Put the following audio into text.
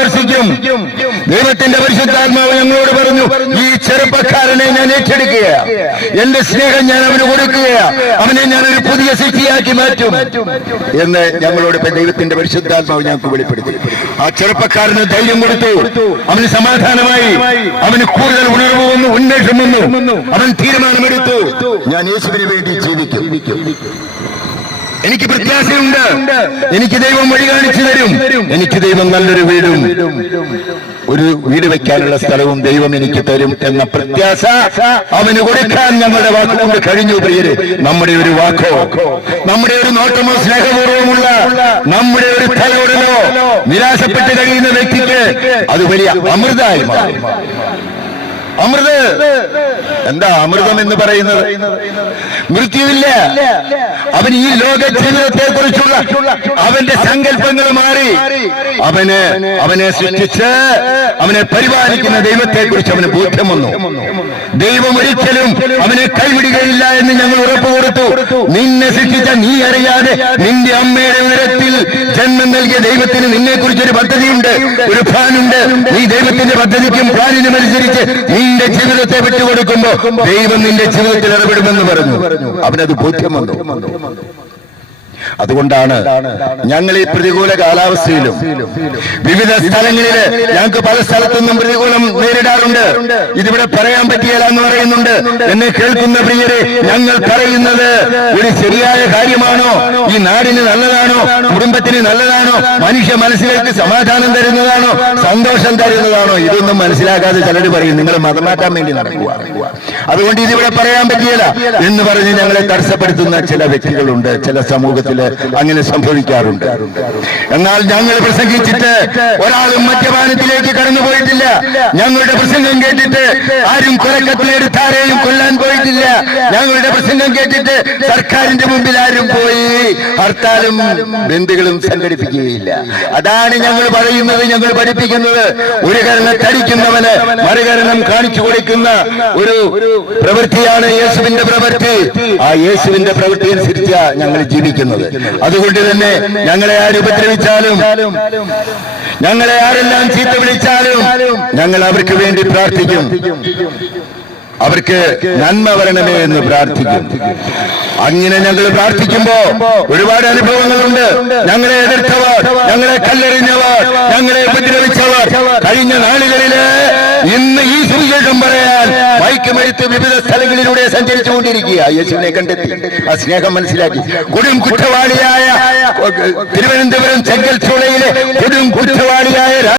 ദർശിക്കും. ദൈവത്തിന്റെ പരിശുദ്ധാത്മാവ് ഞങ്ങളോട് പറഞ്ഞു, ഈ ചെറുപ്പക്കാരനെ ഞാൻ ഏറ്റെടുക്കുക, എന്റെ സ്നേഹം ഞാൻ അവന് കൊടുക്കുക, അവനെ ഞാൻ ഒരു പുതിയ സൃഷ്ടിയാക്കി മാറ്റും എന്ന് ഞങ്ങളോട് ദൈവത്തിന്റെ പരിശുദ്ധാത്മാവ് ഞങ്ങൾക്ക് വെളിപ്പെടുത്തി. ആ ചെറുപ്പക്കാരന് ധൈര്യം കൊടുത്തു, അവന് സമാധാനമായി, അവന് കൂടുതൽ ഉണർവ് വന്നു, ഉന്മേഷം വന്നു. അവൻ തീരുമാനമെടുത്തു, ഞാൻ യേശുവിന് വേണ്ടി ജീവിക്കും, എനിക്ക് പ്രത്യാശയുണ്ട്, എനിക്ക് ദൈവം വഴി കാണിച്ചു തരും, എനിക്ക് ദൈവം നല്ലൊരു വീടും ഒരു വീട് വെക്കാനുള്ള സ്ഥലവും ദൈവം എനിക്ക് തരും എന്ന പ്രത്യാശ അവന് കൊടുക്കാൻ ഞങ്ങളുടെ വാക്കുകൊണ്ട് കഴിഞ്ഞു. പ്രിയരെ, നമ്മുടെ ഒരു വാക്കോ, നമ്മുടെ ഒരു നോട്ടമോ, സ്നേഹപൂർവ്വമുള്ള നമ്മുടെ ഒരു തലയോടലോ നിരാശപ്പെട്ട് കഴിയുന്ന വ്യക്തിക്ക് അത് വലിയ അമൃതമായി മാറും. അമൃത് എന്താ അമൃതം എന്ന് പറയുന്നത്? മൃത്യുവില്ല. അവൻ ഈ ലോക ജീവിതത്തെ കുറിച്ചുള്ള അവന്റെ സങ്കല്പങ്ങൾ മാറി അവനെ സൃഷ്ടിച്ച് അവനെ പരിപാലിക്കുന്ന ദൈവത്തെ കുറിച്ച് അവന് ബോധ്യം വന്നു. ദൈവം ഒരിക്കലും അവനെ കൈവിടുകയില്ല എന്ന് ഞങ്ങൾ ഉറപ്പ് കൊടുത്തു. നിന്നെ സൃഷ്ടിച്ച നീ അറിയാതെ നിന്റെ അമ്മയുടെ ഉദരത്തിൽ ജന്മം നൽകിയ ദൈവത്തിന് നിന്നെ കുറിച്ചൊരു പദ്ധതിയുണ്ട്, ഒരു പ്ലാനുണ്ട്. നീ ദൈവത്തിന്റെ പദ്ധതിക്കും പ്ലാനിനും അനുസരിച്ച് നിന്റെ ജീവിതത്തെ വിട്ടുകൊടുക്കുമ്പോ ദൈവം നിന്റെ ജീവിതത്തിൽ ഇടപെടുമെന്ന് പറഞ്ഞു. അവനത് ബോധ്യം വന്നു. അതുകൊണ്ടാണ് ഞങ്ങൾ ഈ പ്രതികൂല കാലാവസ്ഥയിലും വിവിധ സ്ഥലങ്ങളില് ഞങ്ങൾക്ക് പല സ്ഥലത്തുനിന്നും പ്രതികൂലം നേരിടാറുണ്ട്. ഇതിവിടെ പറയാൻ പറ്റിയല്ല എന്ന് പറയുന്നുണ്ട്. എന്നെ കേൾക്കുന്ന പ്രിയരെ, ഞങ്ങൾ പറയുന്നത് ഒരു ശരിയായ കാര്യമാണോ? ഈ നാടിന് നല്ലതാണോ? കുടുംബത്തിന് നല്ലതാണോ? മനുഷ്യ മനസ്സിലേക്ക് സമാധാനം തരുന്നതാണോ? സന്തോഷം തരുന്നതാണോ? ഇതൊന്നും മനസ്സിലാക്കാതെ ചിലർ പറയും നിങ്ങൾ മതം മാറ്റാൻ വേണ്ടി നടക്കുക, അതുകൊണ്ട് ഇതിവിടെ പറയാൻ പറ്റിയല്ല എന്ന് പറഞ്ഞ് ഞങ്ങളെ തടസ്സപ്പെടുത്തുന്ന ചില വ്യക്തികളുണ്ട്. ചില സമൂഹത്തിൽ അങ്ങനെ സംഭവിക്കാറുണ്ട്. എന്നാൽ ഞങ്ങൾ പ്രസംഗിച്ചിട്ട് ഒരാളും മദ്യപാനത്തിലേക്ക് കടന്നുപോയിട്ടില്ല. ഞങ്ങളുടെ പ്രസംഗം കേട്ടിട്ട് ആരും കൊലക്കത്തിലെടുത്ത് ആരെയും കൊല്ലാൻ പോയിട്ടില്ല. ഞങ്ങളുടെ പ്രസംഗം കേട്ടിട്ട് സർക്കാരിന്റെ മുമ്പിൽ ആരും പോയി ഹർത്താലും ബന്ധുക്കളും സംഘടിപ്പിക്കുകയില്ല. അതാണ് ഞങ്ങൾ പറയുന്നത്, ഞങ്ങൾ പഠിപ്പിക്കുന്നത്. ഒരു കരണം തടിക്കുന്നവന് മറുകരണം കാണിച്ചു കൊടുക്കുന്ന ഒരു പ്രവൃത്തിയാണ് യേശുവിന്റെ പ്രവൃത്തി. ആ യേശുവിന്റെ പ്രവൃത്തി അനുസരിച്ചാണ് ഞങ്ങൾ ജീവിക്കുന്നത്. അതുകൊണ്ട് തന്നെ ഞങ്ങളെ ആര് ഉപദ്രവിച്ചാലും, ഞങ്ങളെ ആരെല്ലാം ചീത്ത വിളിച്ചാലും ഞങ്ങൾ അവർക്ക് വേണ്ടി പ്രാർത്ഥിക്കും. അവർക്ക് നന്മ വരണമേ എന്ന് പ്രാർത്ഥിക്കും. അങ്ങനെ ഞങ്ങൾ പ്രാർത്ഥിക്കുമ്പോ ഒരുപാട് അനുഭവങ്ങളുണ്ട്. ഞങ്ങളെ എതിർത്തവർ, ഞങ്ങളെ കല്ലെറിഞ്ഞവർ, ഞങ്ങളെ ഉപദ്രവിച്ചവർ കഴിഞ്ഞ നാളുകളില് ഇന്ന് ഈ സുവിശേഷം പറയാൻ മയക്കുമരുത്ത് വിവിധ സ്ഥലങ്ങളിലൂടെ സഞ്ചരിച്ചുകൊണ്ടിരിക്കുക. യേശുവിനെ കണ്ടെത്തി, ആ സ്നേഹം മനസ്സിലാക്കി. കൊടും കുറ്റവാളിയായ തിരുവനന്തപുരം ചെങ്കൽച്ചോളയിലെ കൊടും കുറ്റവാളിയായ